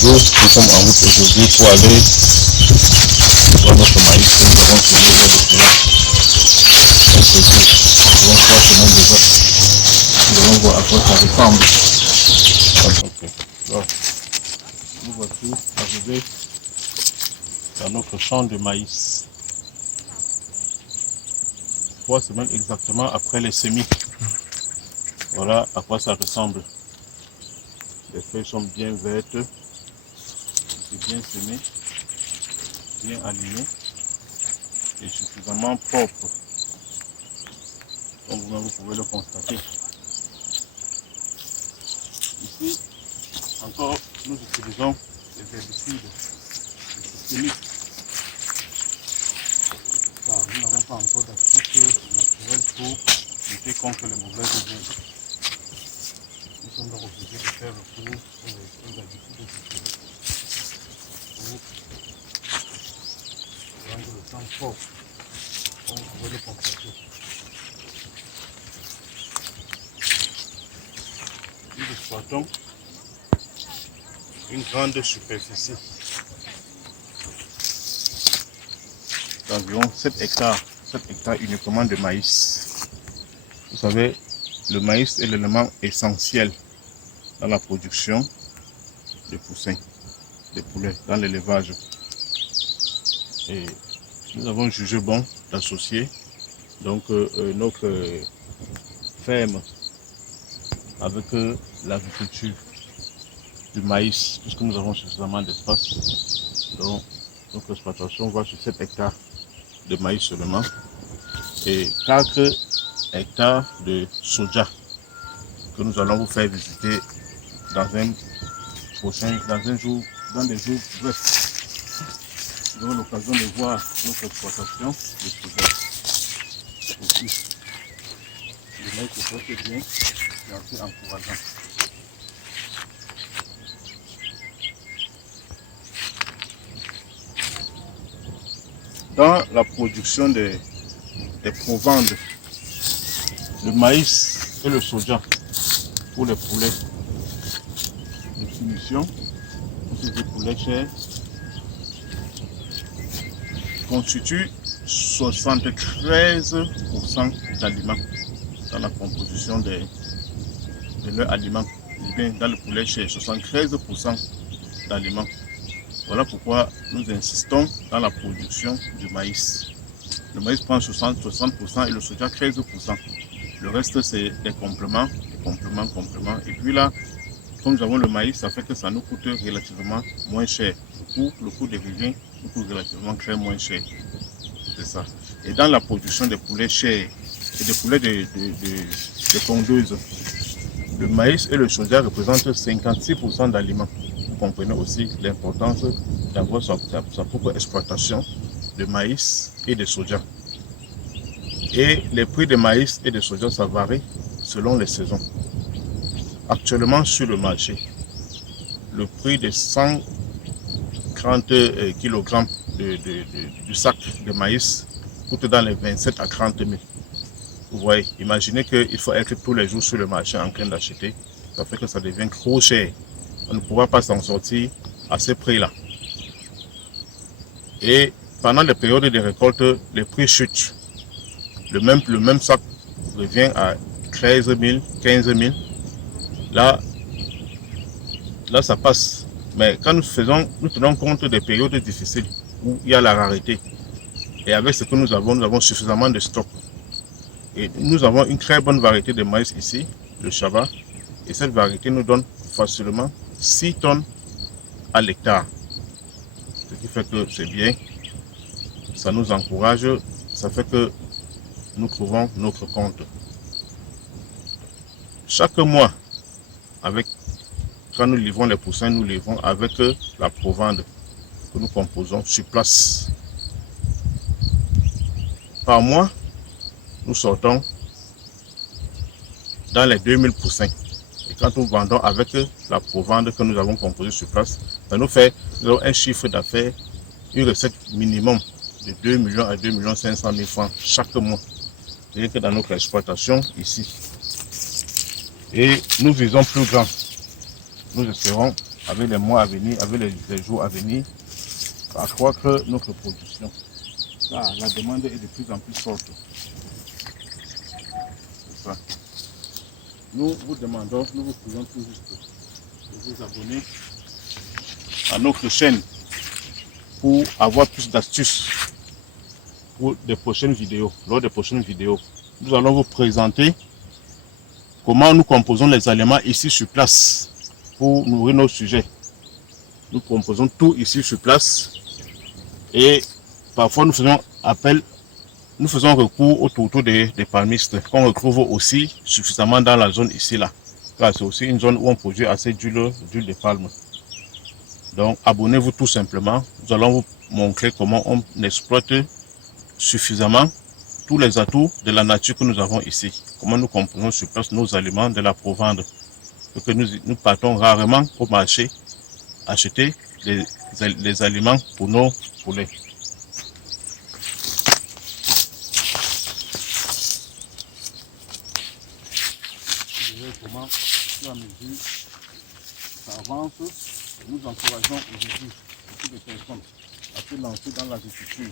Bonjour, nous sommes en route aujourd'hui pour aller voir notre maïs que nous avons semé lors de cela. Quelques jours, environ 3 semaines déjà. Nous allons voir à quoi ça ressemble. Ok, alors, nous voici arrivés dans notre champ de maïs. 3 semaines exactement après les semis. Voilà à quoi ça ressemble. Les feuilles sont bien vertes, c'est bien semé, bien aligné et suffisamment propre. Comme vous pouvez le constater. Ici, encore, nous utilisons des herbicides chimiques. Car nous n'avons pas encore d'astuces naturelles pour lutter contre les mauvaises herbes. Nous sommes donc obligés de faire recours aux herbicides chimiques pour rendre le sang propre. Comme vous pouvez le constater. Nous exploitons une grande superficie d'environ 7 hectares uniquement de maïs. Vous savez, le maïs est l'élément essentiel dans la production de poussins, des poulets, dans l'élevage. Et nous avons jugé bon d'associer donc notre ferme avec l'agriculture du maïs, puisque nous avons suffisamment d'espace. Donc notre exploitation va sur 7 hectares de maïs seulement et 4 hectares de soja que nous allons vous faire visiter dans des jours brefs. Vous aurez l'occasion de voir notre exploitation de soja. Aussi, le maïs se porte bien et assez encourageant. Dans la production des provandes, le maïs et le soja pour les poulets de finition, pour ces poulets chers, constituent 73% d'aliments dans la composition de leurs aliments. Et bien, dans le poulet cher, 73% d'aliments. Voilà pourquoi nous insistons dans la production du maïs. Le maïs prend 60% et le soja 13%. Le reste, c'est des compléments. Et puis là, comme nous avons le maïs, ça fait que ça nous coûte relativement moins cher. Le coût des revient nous coûte relativement très moins cher. C'est ça. Et dans la production des poulets chers et des poulets de pondeuses, le maïs et le soja représentent 56% d'aliments. Vous comprenez aussi l'importance d'avoir sa propre exploitation de maïs et de soja. Et les prix de maïs et de soja, ça varie selon les saisons. Actuellement sur le marché, le prix de 130 kg du sac de maïs coûte dans les 27 à 30 000. Vous voyez, imaginez qu'il faut être tous les jours sur le marché en train d'acheter. Ça fait que ça devient trop cher. On ne pourra pas s'en sortir à ce prix-là. Et pendant les périodes de récolte, les prix chutent. Le même sac revient à 13 000, 15 000. Là, ça passe. Mais quand nous tenons compte des périodes difficiles où il y a la rareté. Et avec ce que nous avons suffisamment de stock. Et nous avons une très bonne variété de maïs ici, le Chava. Et cette variété nous donne facilement 6 tonnes à l'hectare. Ce qui fait que c'est bien. Ça nous encourage. Ça fait que nous trouvons notre compte. Chaque mois, quand nous livrons les poussins, nous livrons avec la provende que nous composons sur place. Par mois, nous sortons dans les 2000 poussins. Et quand nous vendons avec la provende que nous avons composée sur place, ça nous fait un chiffre d'affaires, une recette minimum de 2 millions à 2 500 000 francs chaque mois. C'est que dans notre exploitation ici. Et nous visons plus grand. Nous espérons avec les mois à venir, avec les jours à venir, accroître notre production. Là, la demande est de plus en plus forte. C'est ça. Nous vous demandons, nous vous prions tout juste de vous abonner à notre chaîne pour avoir plus d'astuces pour des prochaines vidéos. Lors des prochaines vidéos, nous allons vous présenter comment nous composons les aliments ici sur place pour nourrir nos sujets. Nous composons tout ici sur place et parfois nous faisons recours au tourteau des palmistes qu'on retrouve aussi suffisamment dans la zone ici là. Car c'est aussi une zone où on produit assez d'huile de palme. Donc abonnez-vous tout simplement. Nous allons vous montrer comment on exploite suffisamment tous les atouts de la nature que nous avons ici. Comment nous composons sur place nos aliments de la provende. Parce que nous partons rarement au marché acheter les aliments pour nos poulets. Vous verrez comment, au fur et à mesure, ça avance. Nous encourageons aujourd'hui beaucoup de personnes à se lancer dans l'agriculture.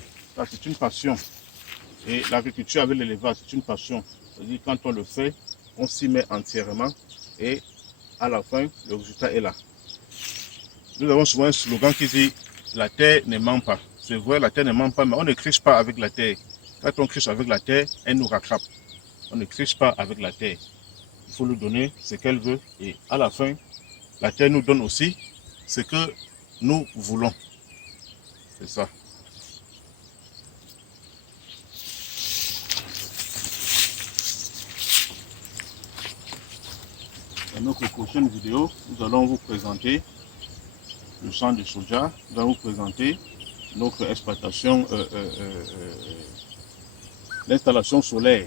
C'est une passion. Et l'agriculture avec l'élevage, c'est une passion. C'est-à-dire quand on le fait, on s'y met entièrement et à la fin, le résultat est là. Nous avons souvent un slogan qui dit « La terre ne ment pas ». C'est vrai, la terre ne ment pas, mais on ne triche pas avec la terre. Quand on triche avec la terre, elle nous rattrape. On ne triche pas avec la terre. Il faut lui donner ce qu'elle veut et à la fin, la terre nous donne aussi ce que nous voulons. C'est ça. Dans notre prochaine vidéo, nous allons vous présenter le champ de soja. Nous allons vous présenter notre exploitation, l'installation solaire.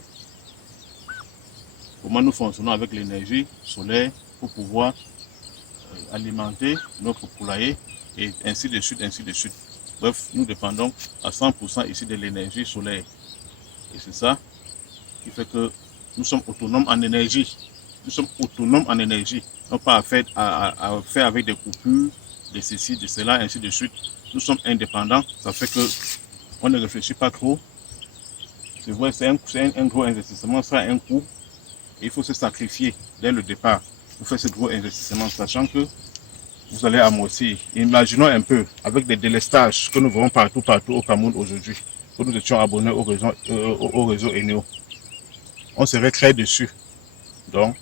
Comment nous fonctionnons avec l'énergie solaire pour pouvoir alimenter notre poulailler et ainsi de suite, ainsi de suite. Bref, nous dépendons à 100% ici de l'énergie solaire. Et c'est ça qui fait que nous sommes autonomes en énergie. Nous sommes autonomes en énergie. Non pas à faire avec des coupures, de ceci, de cela, ainsi de suite. Nous sommes indépendants. Ça fait que on ne réfléchit pas trop. C'est vrai, c'est un gros investissement, ça a un coût. Et il faut se sacrifier dès le départ pour faire ce gros investissement, sachant que vous allez amortir. Imaginons un peu, avec des délestages que nous voyons partout au Cameroun aujourd'hui, que nous étions abonnés au réseau Eneo. On serait très dessus. Donc,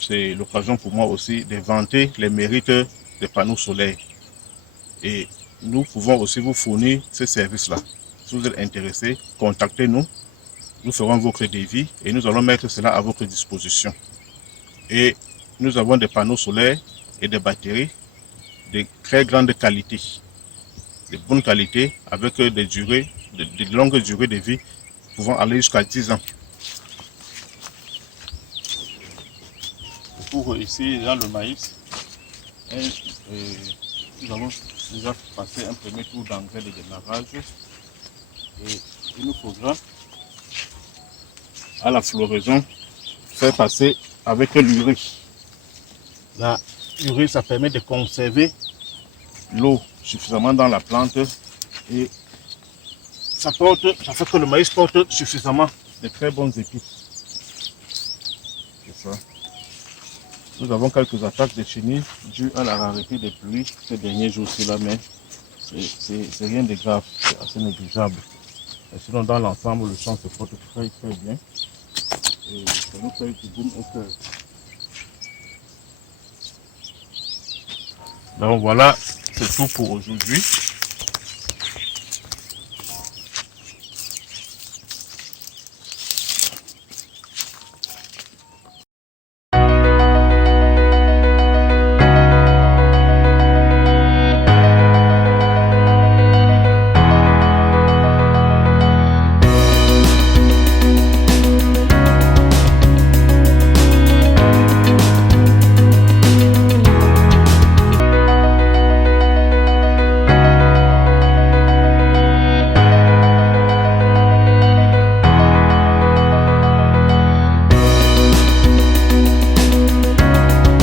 c'est l'occasion pour moi aussi de vanter les mérites des panneaux solaires. Et nous pouvons aussi vous fournir ces services-là. Si vous êtes intéressé, contactez-nous. Nous ferons votre devis et nous allons mettre cela à votre disposition. Et nous avons des panneaux solaires et des batteries de très grande qualité, de bonne qualité, avec des durées, de longues durées de vie, pouvant aller jusqu'à 10 ans. Pour ici, dans le maïs, nous avons déjà passé un premier tour d'engrais de démarrage et il nous faudra à la floraison faire passer avec l'urée. La urée, ça permet de conserver l'eau suffisamment dans la plante et ça fait que le maïs porte suffisamment de très bonnes épices. C'est ça. Nous avons quelques attaques de chenilles dues à la rareté des pluies ces derniers jours-ci là, mais c'est rien de grave, c'est assez négligeable. Et sinon, dans l'ensemble, le champ se porte très bien. Et ça nous fait du boom au cœur. Donc voilà, c'est tout pour aujourd'hui.